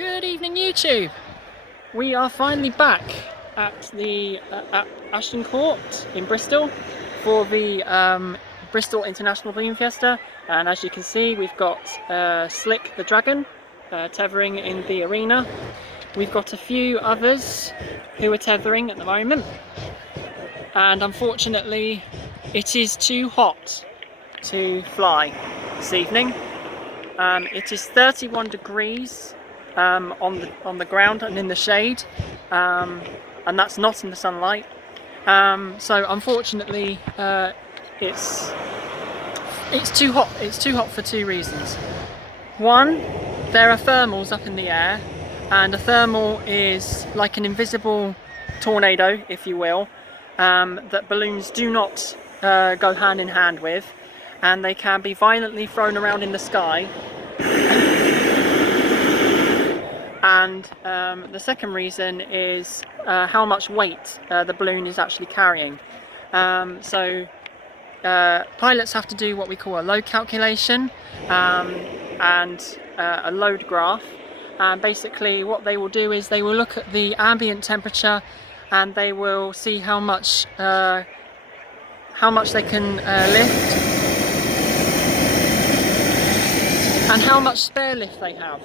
Good evening, YouTube. We are finally back at the at Ashton Court in Bristol for the Bristol International Balloon Fiesta, and as you can see, we've got Slick the Dragon tethering in the arena. We've got a few others who are tethering at the moment, and unfortunately it is too hot to fly this evening. It is 31 degrees on the ground and in the shade, and that's not in the sunlight. So unfortunately, it's too hot. It's too hot for two reasons. One, there are thermals up in the air, and a thermal is like an invisible tornado, if you will, that balloons do not go hand in hand with, and they can be violently thrown around in the sky. And the second reason is how much weight the balloon is actually carrying. So pilots have to do what we call a load calculation and a load graph. And basically what they will do is they will look at the ambient temperature, and they will see how much they can lift and how much spare lift they have.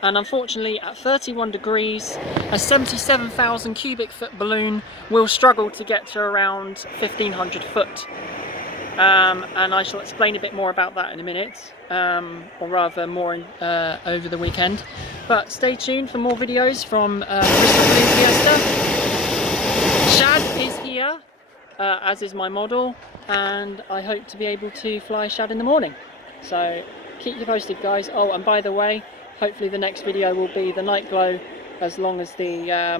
And unfortunately, at 31 degrees, a 77,000 cubic foot balloon will struggle to get to around 1,500 foot. And I shall explain a bit more about that in a minute, or rather more over the weekend. But stay tuned for more videos from Bristol Balloon Fiesta. Shad is here, as is my model, and I hope to be able to fly Shad in the morning. So keep you posted, guys. Oh, and by the way, hopefully the next video will be the night glow, as long as the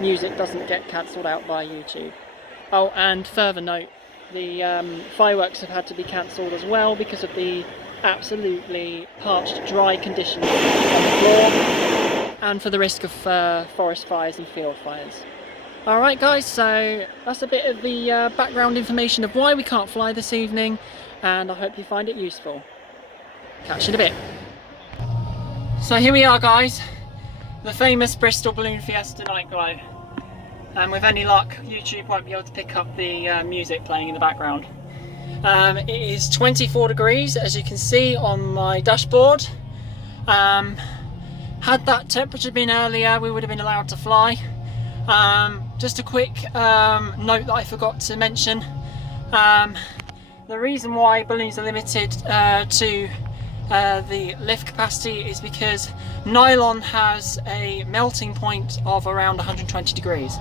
music doesn't get cancelled out by YouTube. Oh, and further note, the fireworks have had to be cancelled as well because of the absolutely parched, dry conditions on the floor, and for the risk of forest fires and field fires. Alright guys, so that's a bit of the background information of why we can't fly this evening, and I hope you find it useful. Catch you in a bit. So here we are, guys, the famous Bristol Balloon Fiesta night glow, and with any luck YouTube won't be able to pick up the music playing in the background. It is 24 degrees, as you can see on my dashboard. Had that temperature been earlier, we would have been allowed to fly. Just a quick note that I forgot to mention. The reason why balloons are limited to the lift capacity is because nylon has a melting point of around 120 degrees.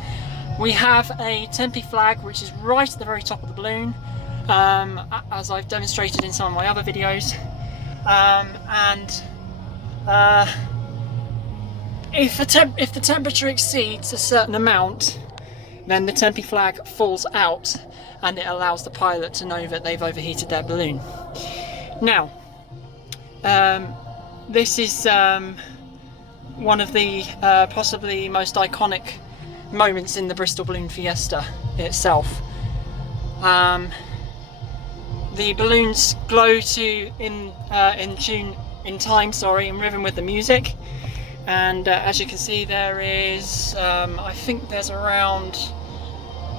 We have a Tempe flag which is right at the very top of the balloon, as I've demonstrated in some of my other videos, if the temperature exceeds a certain amount, then the Tempe flag falls out and it allows the pilot to know that they've overheated their balloon. Now, this is one of the possibly most iconic moments in the Bristol Balloon Fiesta itself. The balloons glow in rhythm with the music, and as you can see, there is I think there's around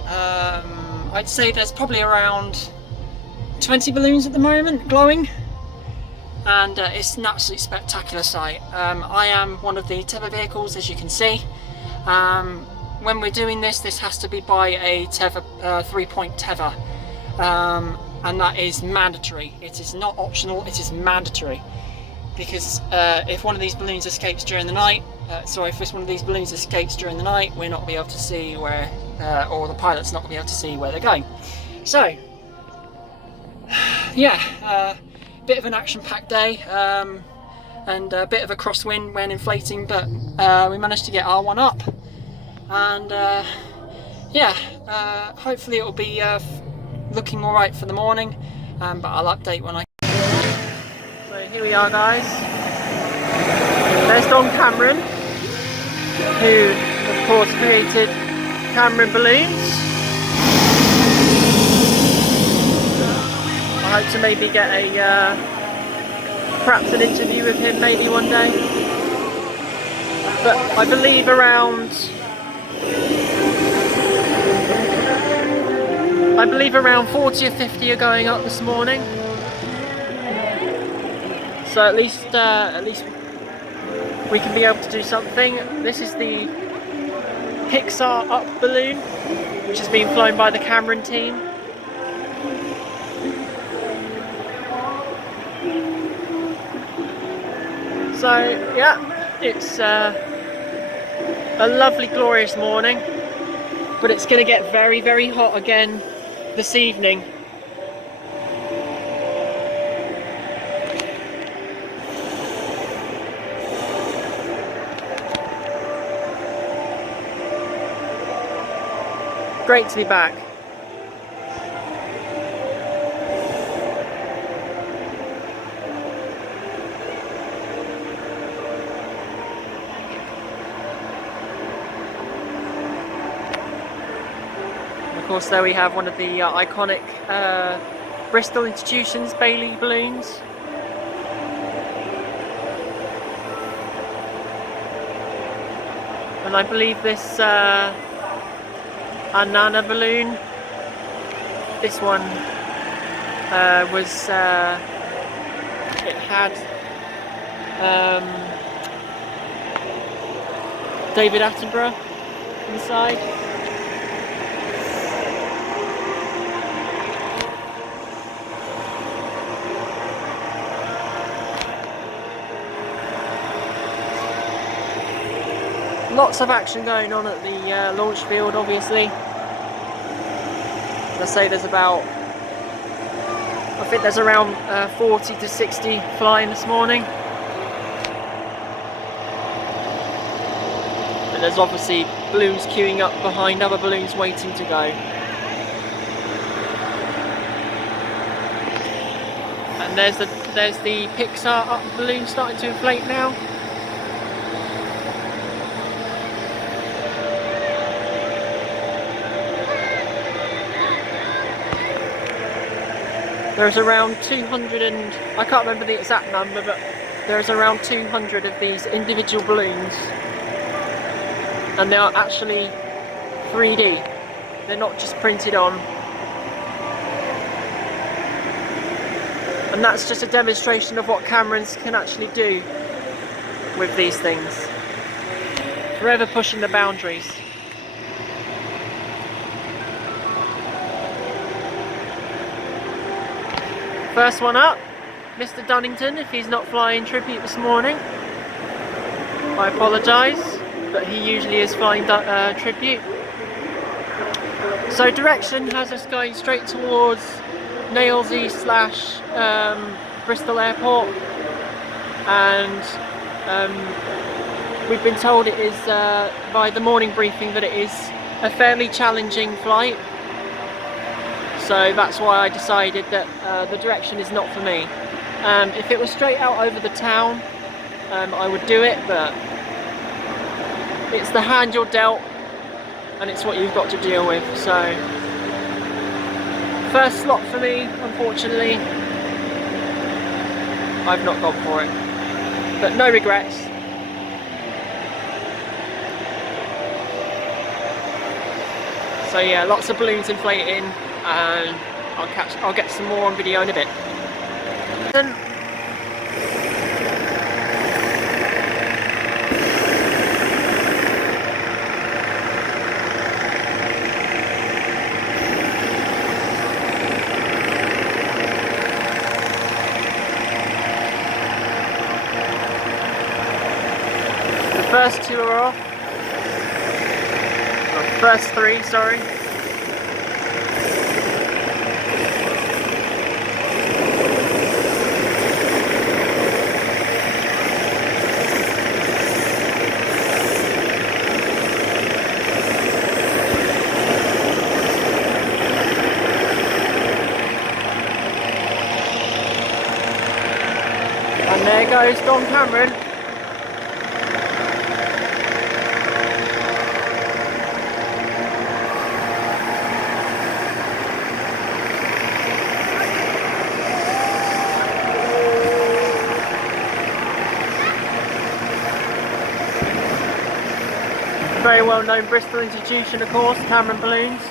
I'd say there's probably around 20 balloons at the moment glowing. And it's an absolutely spectacular sight. I am one of the tether vehicles, as you can see. When we're doing this has to be by a tether, 3-point tether, and that is mandatory. It is not optional, it is mandatory. Because if one of these balloons escapes during the night, we're not going to be able to see where, or the pilot's not going to be able to see where they're going. So, yeah. Bit of an action-packed day, and a bit of a crosswind when inflating, but we managed to get R1 up, and yeah, hopefully it will be looking alright for the morning, but I'll update when I... So here we are, guys. There's Don Cameron, who of course created Cameron Balloons. I hope to maybe get perhaps an interview with him maybe one day. but I believe around 40 or 50 are going up this morning. So at least we can be able to do something. This is the Pixar Up balloon, which has been flown by the Cameron team. So yeah, it's a lovely, glorious morning, but it's going to get very, very hot again this evening. Great to be back. Of course, there we have one of the iconic Bristol Institution's Bailey balloons. And I believe this Anana balloon, this one was, it had David Attenborough inside. Lots of action going on at the launch field, obviously. Let's say there's about, I think there's around 40 to 60 flying this morning. And there's obviously balloons queuing up behind other balloons waiting to go. And there's the Pixar Up balloon starting to inflate now. There's around 200 and, I can't remember the exact number, but there's around 200 of these individual balloons. And they are actually 3D. They're not just printed on. And that's just a demonstration of what Camerons can actually do with these things. Forever pushing the boundaries. First one up, Mr. Dunnington, if he's not flying tribute this morning. I apologise, but he usually is flying tribute. So direction has us going straight towards Nailsea / Bristol Airport, and we've been told it is, by the morning briefing, that it is a fairly challenging flight. So that's why I decided that the direction is not for me. If it was straight out over the town, I would do it, but it's the hand you're dealt, and it's what you've got to deal with. So first slot for me, unfortunately, I've not gone for it, but no regrets. So yeah, lots of balloons inflating, and I'll get some more on video in a bit. The first two are off. Or first three, sorry. And there goes Don Cameron. Very well known Bristol institution, of course, Cameron Balloons.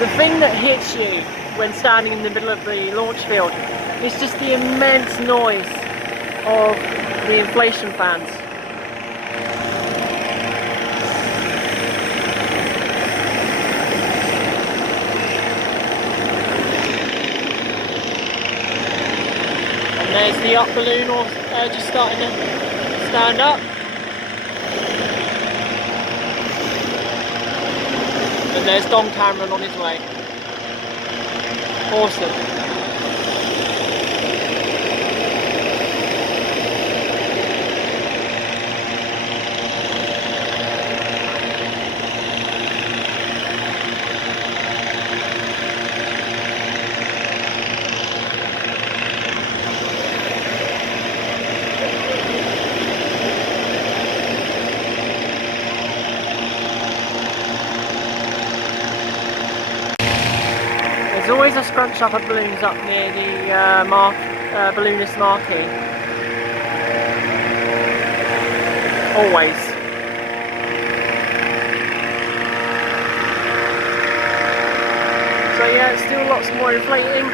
The thing that hits you when standing in the middle of the launch field is just the immense noise of the inflation fans. And there's the up balloon just starting to stand up. And there's Don Cameron on his way. Awesome. There's always a scrunch up of balloons up near the balloonist marquee. Always. So yeah, still lots more inflating.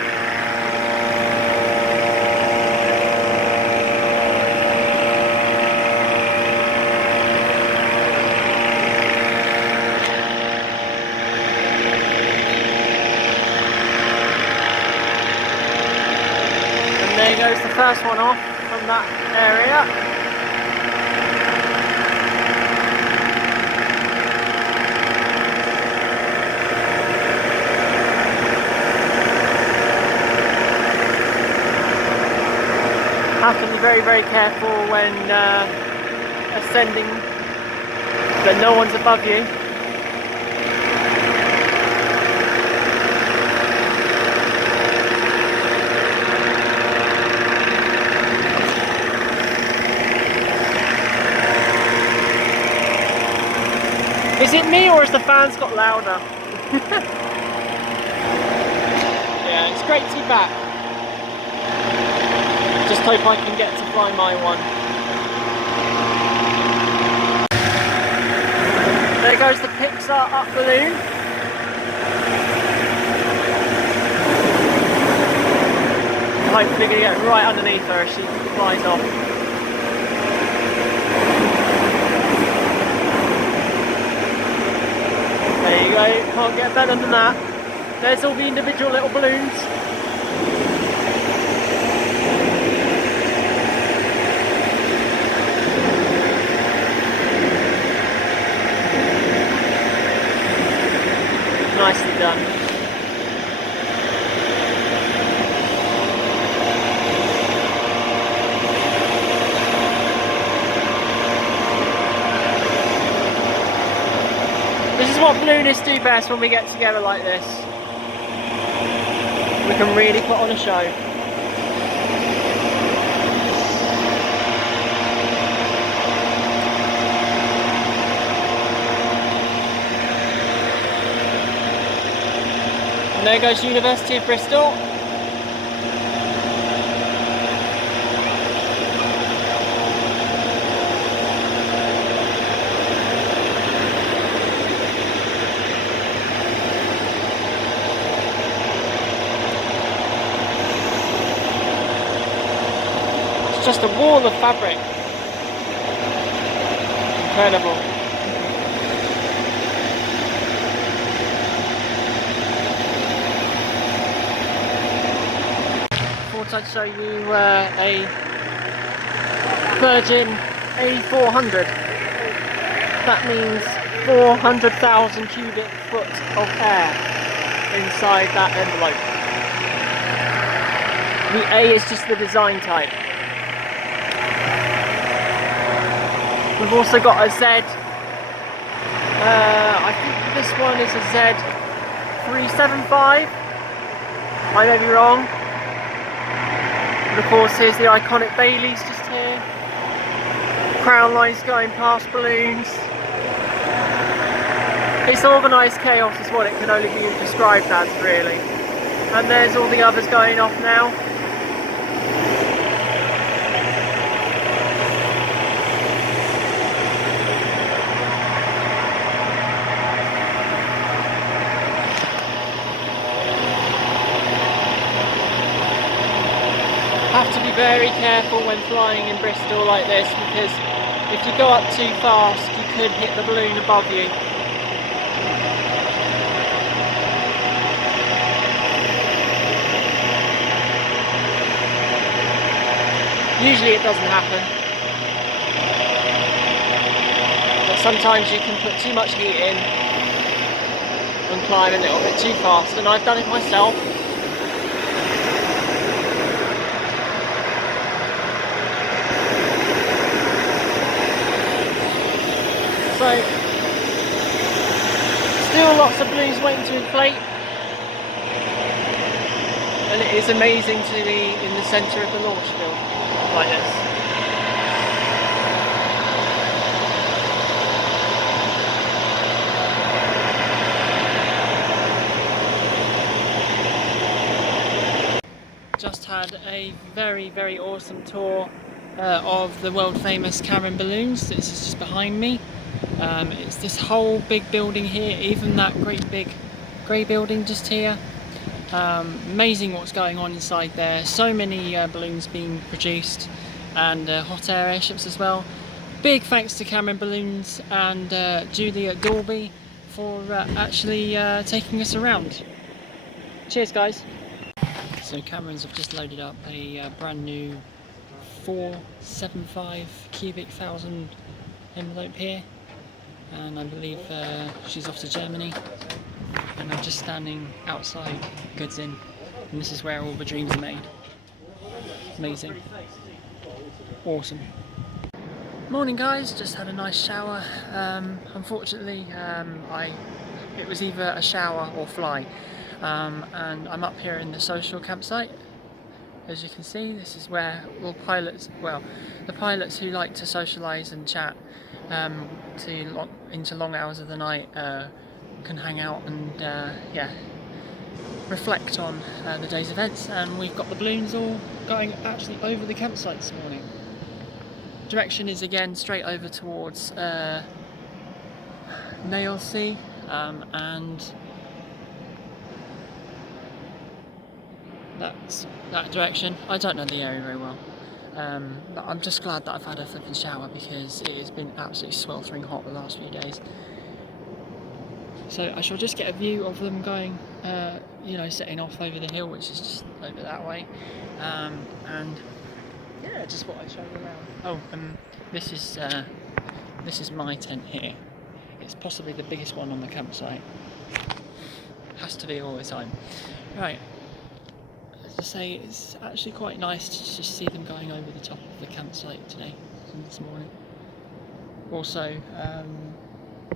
There goes the first one off from that area. Have to be very, very careful when ascending, that no one's above you. Is it me or has the fans got louder? Yeah, it's great to be back. Just hope I can get to fly my one. There goes the Pixar up balloon. Hopefully we get right underneath her as she flies off. There you go, can't get better than that. There's all the individual little balloons. Nicely done. This is what balloonists do best when we get together like this. We can really put on a show. And there goes University of Bristol. Just a wall of fabric. Incredible. Thought I'd show you a Virgin A400. That means 400,000 cubic foot of air inside that envelope. The A is just the design type. We've also got a Z, I think this one is a Z375, I may be wrong. And of course here's the iconic Baileys just here. Crown lines going past balloons. It's organised chaos is what it can only be described as, really. And there's all the others going off now. Have to be very careful when flying in Bristol like this, because if you go up too fast you could hit the balloon above you. Usually it doesn't happen, but sometimes you can put too much heat in and climb a little bit too fast, and I've done it myself. So, still lots of balloons waiting to inflate, and it is amazing to be in the centre of the launch field like this. Just had a very awesome tour of the world famous Cameron balloons. This is just behind me. It's this whole big building here, even that great big grey building just here. Amazing what's going on inside there. So many balloons being produced, and hot air airships as well. Big thanks to Cameron Balloons and Julie at Dalby for actually taking us around. Cheers guys. So Camerons have just loaded up a brand new 475 cubic thousand envelope here, and I believe she's off to Germany, and I'm just standing outside goods in, and this is where all the dreams are made. Amazing. Awesome. Morning guys, just had a nice shower. Unfortunately it was either a shower or fly, and I'm up here in the social campsite. As you can see, this is where all pilots, well, the pilots who like to socialise and chat into long hours of the night can hang out and yeah, reflect on the day's events. And we've got the balloons all going actually over the campsite this morning. Direction is again straight over towards Nailsea, and that's that direction. I don't know the area very well, but I'm just glad that I've had a flipping shower, because it has been absolutely sweltering hot the last few days. So I shall just get a view of them going, you know, setting off over the hill, which is just over that way, and yeah, just what I show you around. Oh, this is my tent here. It's possibly the biggest one on the campsite. Has to be all the time. Right. As I say, it's actually quite nice to just see them going over the top of the campsite today, this morning. Also,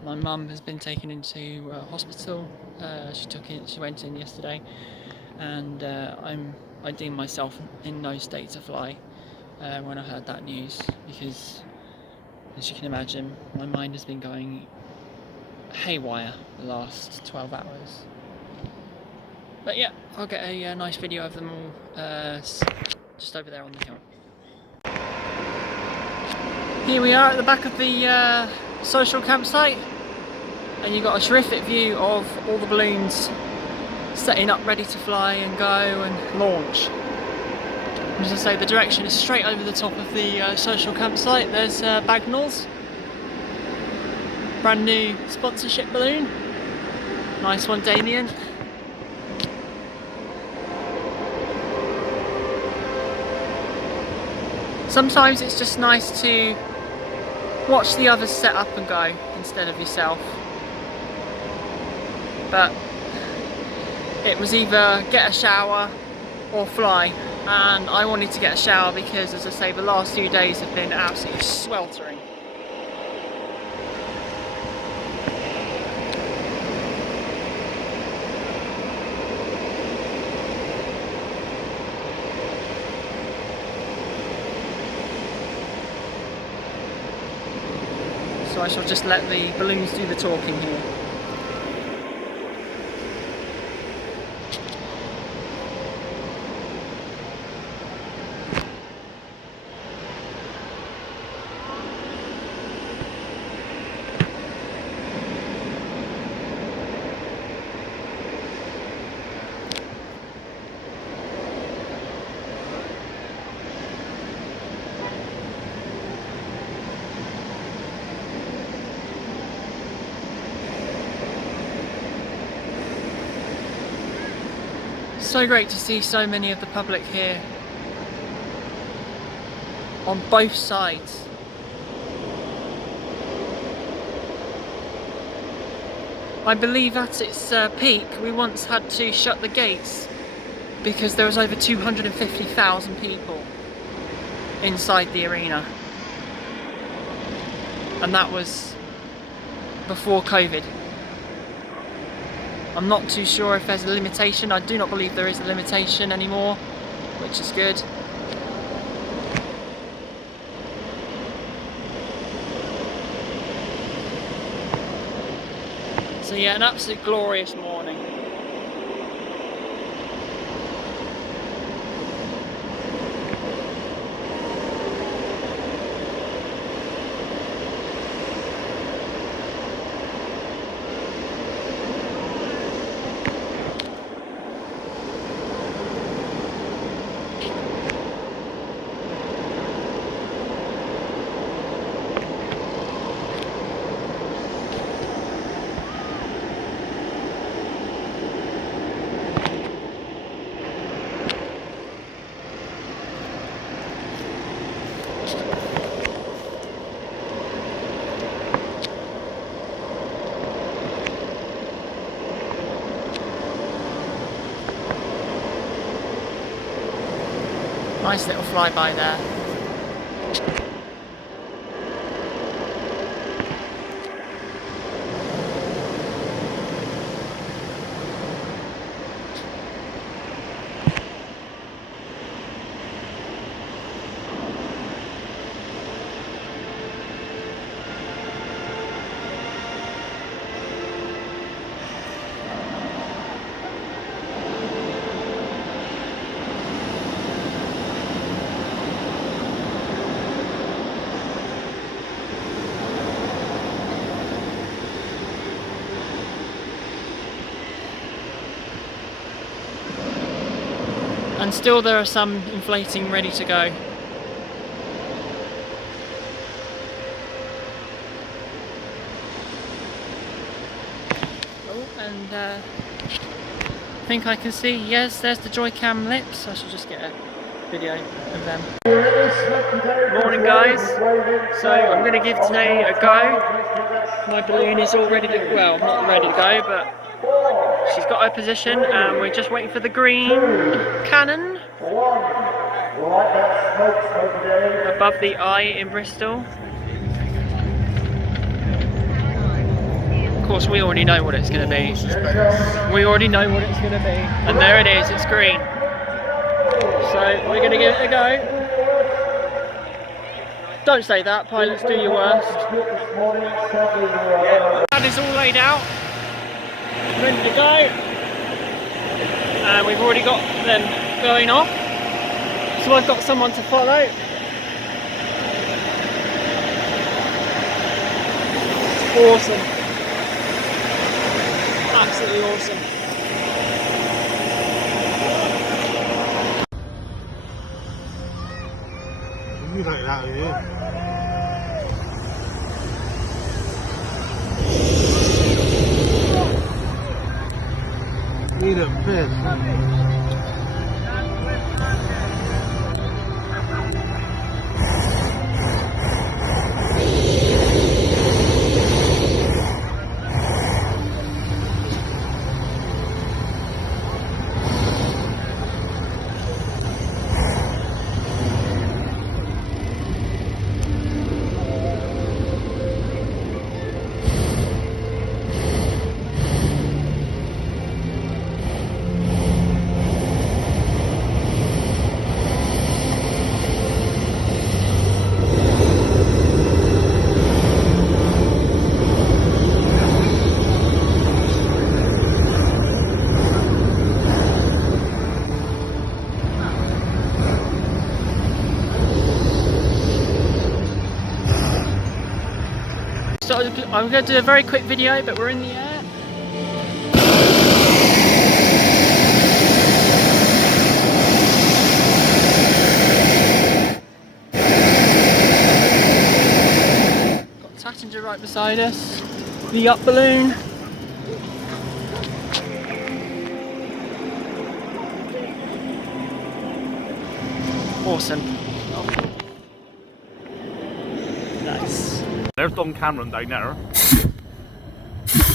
my mum has been taken into hospital. She went in yesterday, and I deemed myself in no state to fly when I heard that news, because, as you can imagine, my mind has been going haywire the last 12 hours. But yeah, I'll get a nice video of them all just over there on the hill. Here we are at the back of the social campsite, and you've got a terrific view of all the balloons setting up ready to fly and go and launch. As I say, the direction is straight over the top of the social campsite. There's Bagnall's brand new sponsorship balloon. Nice one, Damien. Sometimes it's just nice to watch the others set up and go instead of yourself. But it was either get a shower or fly, and I wanted to get a shower because, as I say, the last few days have been absolutely sweltering. so I shall just let the balloons do the talking here. So great to see so many of the public here on both sides. I believe at its peak we once had to shut the gates because there was over 250,000 people inside the arena, and that was before COVID. I'm not too sure if there's a limitation. I do not believe there is a limitation anymore, which is good. So yeah, an absolute glorious morning. Nice little flyby there. And still there are some inflating ready to go. Oh, and I think I can see, yes, there's the Joy-Cam lips. I shall just get a video of them. Morning guys, so I'm going to give today a go. My balloon is all ready to, well, not ready to go, but she's got her position and we're just waiting for the green cannon above the eye in Bristol. Of course we already know what it's going to be. We already know what it's going to be. And there it is, it's green. So we're going to give it a go. Don't say that, pilots, do your worst. That is all laid out, ready to go. And we've already got them going off. So I've got someone to follow. Awesome. Absolutely awesome. You like that, yeah? Need a fish. So I'm going to do a very quick video, but we're in the air. Got Tattinger right beside us. The up balloon. Awesome. Nice. There's Don Cameron down there.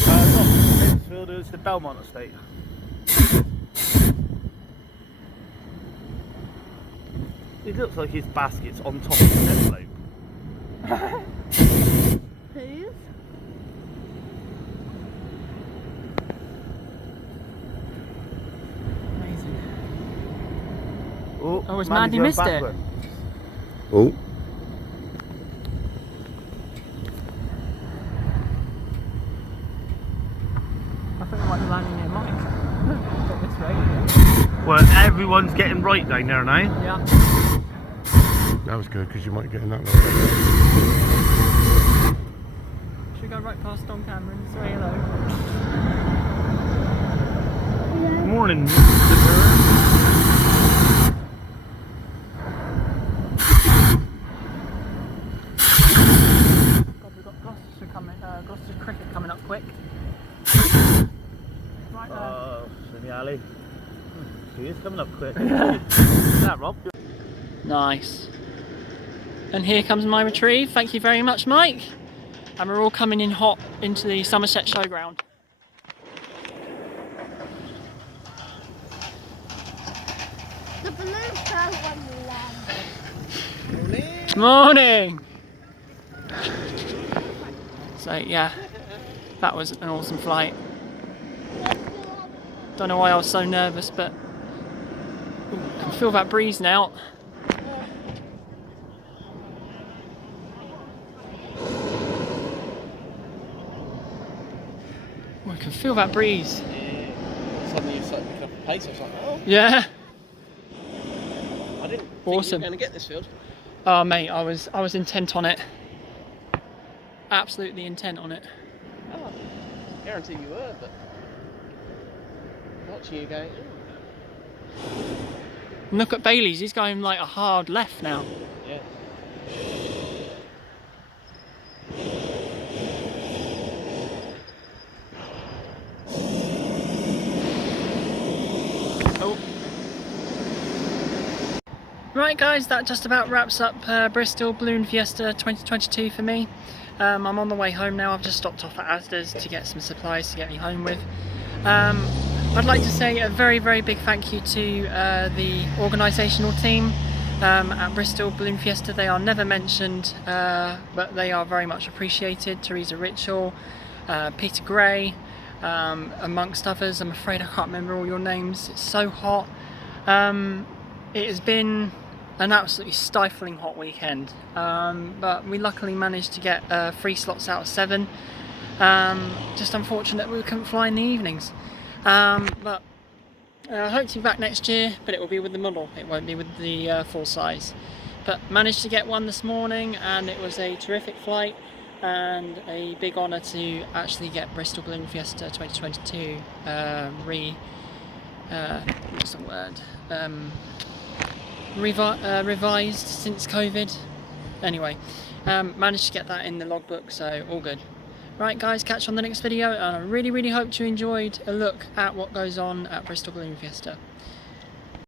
Mansfield is the Belmont estate. It looks like his basket's on top of the envelope. Whose? Amazing. Oh, it's Mandy missed it. Oh. I think I might be landing near Mike. Got this way. Well, everyone's getting right down there now. Yeah. That was good because you might get in that one. Should we go right past Don Cameron? Say hello. Morning, Mr. God, we've got Gloucestershire cricket coming up quick. Right there. Oh, in the alley. He is coming up quick. Is that Rob? Nice. And here comes my retrieve. Thank you very much, Mike. And we're all coming in hot into the Somerset Showground. The balloon fell when we landed. Morning! So yeah, that was an awesome flight. Don't know why I was so nervous, but I can feel that breeze now. I can feel that breeze. Suddenly you start picking up a pace. I was like, oh, Yeah. I didn't think Awesome. you were going to get this field. Oh mate, I was intent on it. Absolutely intent on it. Oh, guarantee you were, but watching you going, And look at Bailey's, he's going like a hard left now. yeah. Oh. Right guys, that just about wraps up Bristol Balloon Fiesta 2022 for me. I'm on the way home now. I've just stopped off at Asda's to get some supplies to get me home with. I'd like to say a very, very big thank you to the organisational team at Bristol Balloon Fiesta. They are never mentioned, but they are very much appreciated. Teresa Ritchell, Peter Gray, amongst others. I'm afraid I can't remember all your names. It's so hot. It has been an absolutely stifling hot weekend, but we luckily managed to get 3 slots out of 7. Just unfortunate we couldn't fly in the evenings, but I hope to be back next year, but it will be with the model, it won't be with the full size. But managed to get one this morning and it was a terrific flight and a big honour to actually get Bristol Balloon Fiesta 2022 what's the word? Revised since COVID. Anyway, managed to get that in the logbook, so all good. Right guys, catch you on the next video, and I really hope you enjoyed a look at what goes on at Bristol Balloon Fiesta.